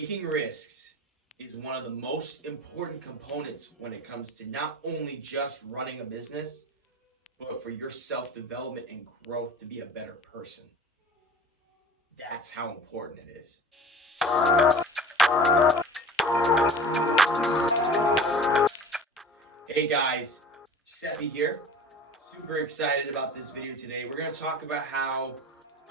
Taking risks is one of the most important components when it comes to not only just running a business, but for your self development and growth to be a better person. That's how important it is. Hey guys, Seppi here. Super excited about this video today. We're going to talk about how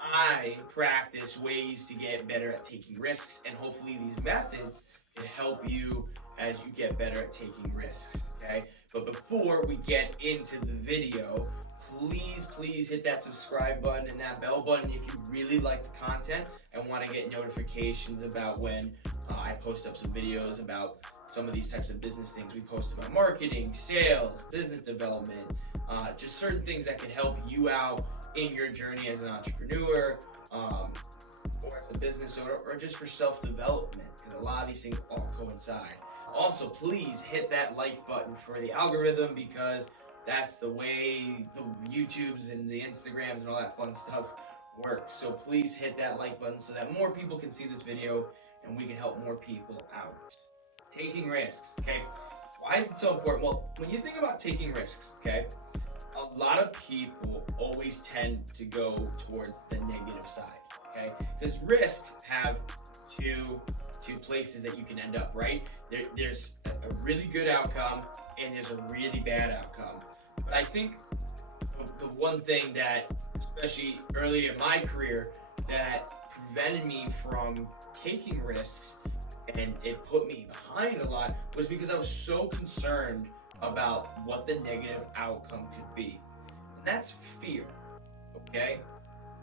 I practice ways to get better at taking risks, and hopefully these methods can help you as you get better at taking risks, okay? But before we get into the video, please hit that subscribe button and that bell button if you really like the content and want to get notifications about when I post up some videos about some of these types of business things. We post about marketing, sales, business development, just certain things that can help you out in your journey as an entrepreneur, or as a business owner, or just for self-development, because a lot of these things all coincide. Also, please hit that like button for the algorithm, because that's the way the YouTubes and the Instagrams and all that fun stuff works. So please hit that like button so that more people can see this video and we can help more people out. Taking risks, okay? Why is it so important? Well, when you think about taking risks, okay, a lot of people always tend to go towards the negative side, okay? Because risks have two places that you can end up, right? There's a really good outcome and there's a really bad outcome. But I think the one thing that, especially early in my career, that prevented me from taking risks and it put me behind a lot was because I was so concerned about what the negative outcome could be. And that's fear, okay?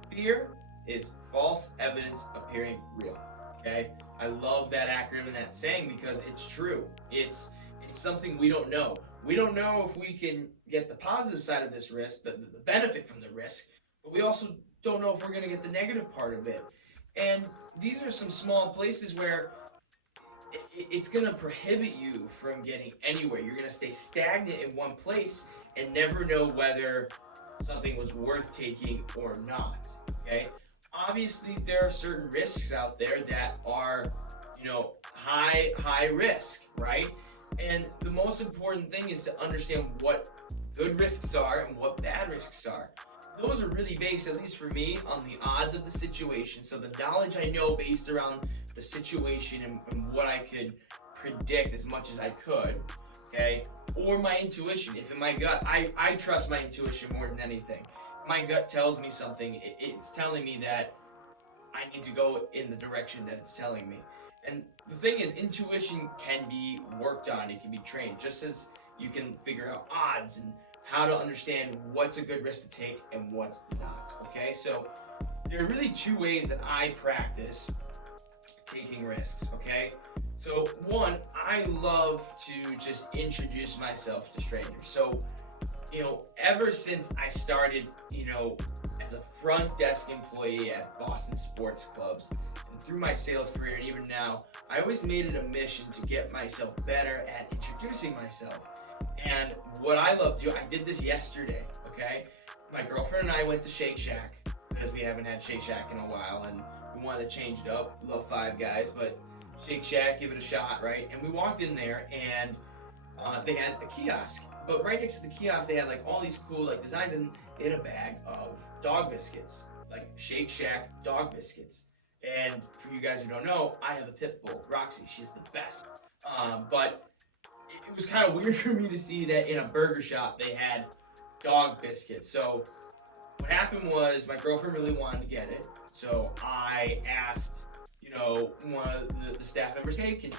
Fear is false evidence appearing real, okay? I love that acronym and that saying because it's true. It's something we don't know. We don't know if we can get the positive side of this risk, the benefit from the risk, but we also don't know if we're going to get the negative part of it. And these are some small places where it's going to prohibit you from getting anywhere. You're going to stay stagnant in one place and never know whether something was worth taking or not, okay? Obviously, there are certain risks out there that are, high risk, right? And the most important thing is to understand what good risks are and what bad risks are. Those are really based, at least for me, on the odds of the situation. So the knowledge I know based around the situation and what I could predict as much as I could, okay? Or my intuition. If in my gut, I trust my intuition more than anything. My gut tells me something, it's telling me that I need to go in the direction that it's telling me. And the thing is, intuition can be worked on, it can be trained, just as you can figure out odds and how to understand what's a good risk to take and what's not, okay? So there are really two ways that I practice taking risks, okay? So one, I love to just introduce myself to strangers. So, ever since I started, as a front desk employee at Boston sports clubs, and through my sales career, and even now, I always made it a mission to get myself better at introducing myself. And what I love to do, I did this yesterday, okay? My girlfriend and I went to Shake Shack, because we haven't had Shake Shack in a while, and we wanted to change it up. We love Five Guys, but Shake Shack, give it a shot, right? And we walked in there, and they had a kiosk. But right next to the kiosk, they had like all these cool designs, and they had a bag of dog biscuits, like Shake Shack dog biscuits. And for you guys who don't know, I have a pit bull, Roxy. She's the best. But it was kind of weird for me to see that in a burger shop they had dog biscuits. So what happened was my girlfriend really wanted to get it. So I asked, one of the staff members, hey,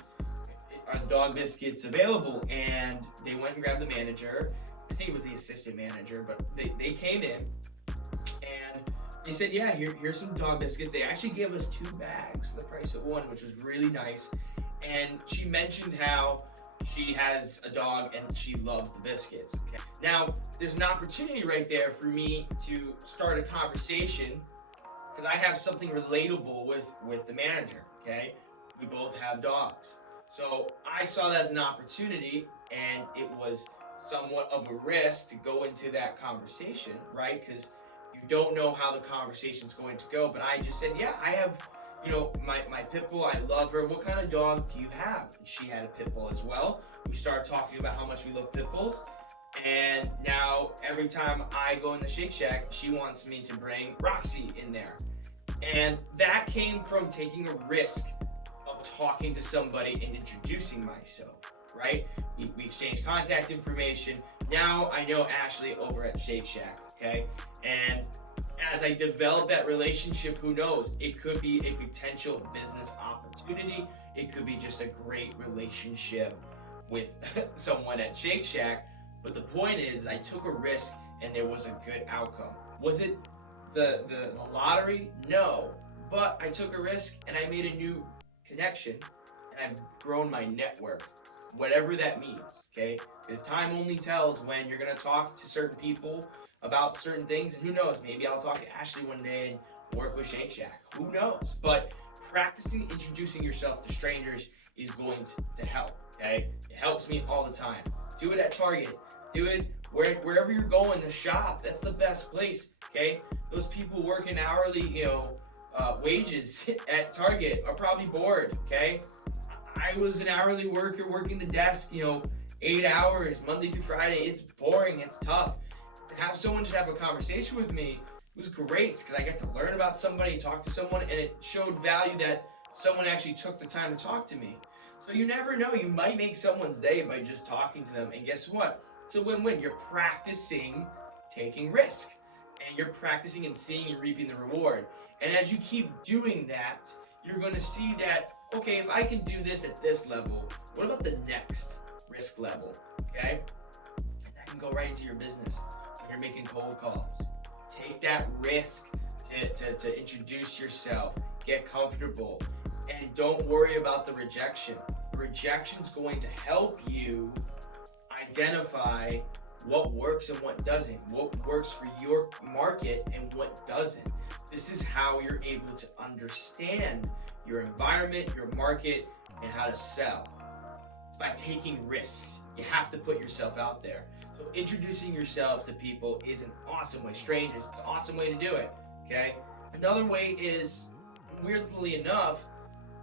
are the dog biscuits available? And they went and grabbed the manager. I think it was the assistant manager, but they came in and they said, yeah, here's some dog biscuits. They actually gave us 2 bags for the price of 1, which was really nice. And she mentioned how she has a dog and she loves the biscuits. Okay? Now, there's an opportunity right there for me to start a conversation because I have something relatable with the manager, okay? We both have dogs. So I saw that as an opportunity, and it was somewhat of a risk to go into that conversation, right? Because you don't know how the conversation's going to go. But I just said, yeah, I have, you know, my pit bull, I love her. What kind of dog do you have? She had a pit bull as well. We started talking about how much we love pit bulls. And now every time I go in the Shake Shack, she wants me to bring Roxy in there. And that came from taking a risk of talking to somebody and introducing myself, right? We exchanged contact information. Now I know Ashley over at Shake Shack, okay? And as I develop that relationship, who knows? It could be a potential business opportunity. It could be just a great relationship with someone at Shake Shack. But the point is, I took a risk and there was a good outcome. Was it the lottery? No. But I took a risk and I made a new connection and I've grown my network, whatever that means, okay? Because time only tells when you're gonna talk to certain people about certain things, and who knows, maybe I'll talk to Ashley one day and work with Shake Shack, who knows? But practicing introducing yourself to strangers is going to help, okay? It helps me all the time. Do it at Target, do it wherever you're going to shop. That's the best place, okay? Those people working hourly, wages at Target are probably bored, okay? I was an hourly worker working the desk, 8 hours, Monday through Friday. It's boring, it's tough. To have someone just have a conversation with me was great because I got to learn about somebody, talk to someone, and it showed value that someone actually took the time to talk to me. So you never know, you might make someone's day by just talking to them, and guess what? It's a win-win. You're practicing taking risk, and you're practicing and seeing and reaping the reward. And as you keep doing that, you're going to see that, okay, if I can do this at this level, what about the next risk level, okay? And that can go right into your business when you're making cold calls. Take that risk to introduce yourself, get comfortable, and don't worry about the rejection. The rejection's going to help you identify what works and what doesn't, what works for your market and what doesn't. This is how you're able to understand your environment, your market, and how to sell. It's by taking risks. You have to put yourself out there. So introducing yourself to people is an awesome way. Strangers, it's an awesome way to do it, okay? Another way is, weirdly enough,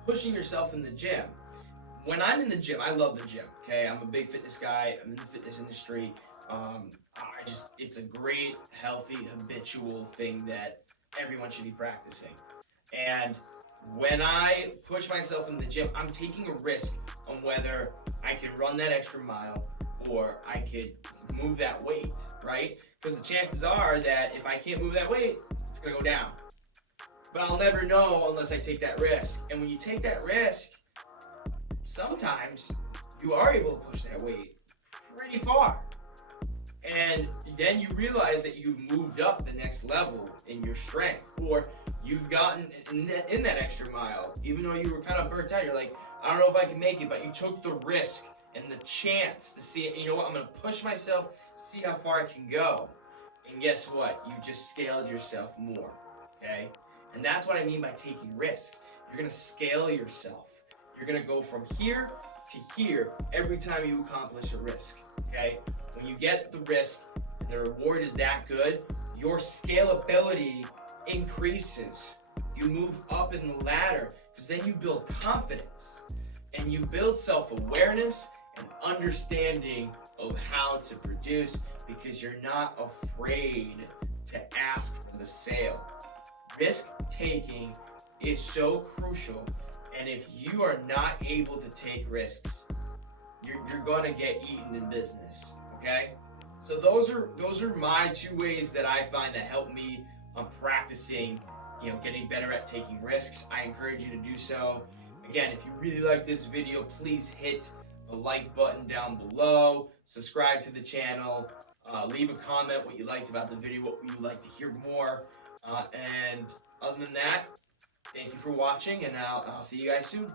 pushing yourself in the gym. When I'm in the gym, I love the gym, okay? I'm a big fitness guy. I'm in the fitness industry. It's a great, healthy, habitual thing that everyone should be practicing. And when I push myself in the gym, I'm taking a risk on whether I can run that extra mile or I could move that weight, right? Because the chances are that if I can't move that weight, it's gonna go down. But I'll never know unless I take that risk. And when you take that risk, sometimes you are able to push that weight pretty far. And then you realize that you've moved up the next level in your strength, or you've gotten in that extra mile, even though you were kind of burnt out. You're like, I don't know if I can make it, but you took the risk and the chance to see it. You know what? I'm going to push myself, see how far I can go. And guess what? You just scaled yourself more, okay? And that's what I mean by taking risks. You're going to scale yourself. You're going to go from here to here every time you accomplish a risk, okay? When you get the risk and the reward is that good, your scalability increases. You move up in the ladder because then you build confidence and you build self-awareness and understanding of how to produce because you're not afraid to ask for the sale. Risk taking is so crucial. And if you are not able to take risks, you're gonna get eaten in business, okay? So those are my two ways that I find that help me on practicing, getting better at taking risks. I encourage you to do so. Again, if you really like this video, please hit the like button down below, subscribe to the channel, leave a comment what you liked about the video, what you'd like to hear more, and other than that, thank you for watching, and I'll see you guys soon.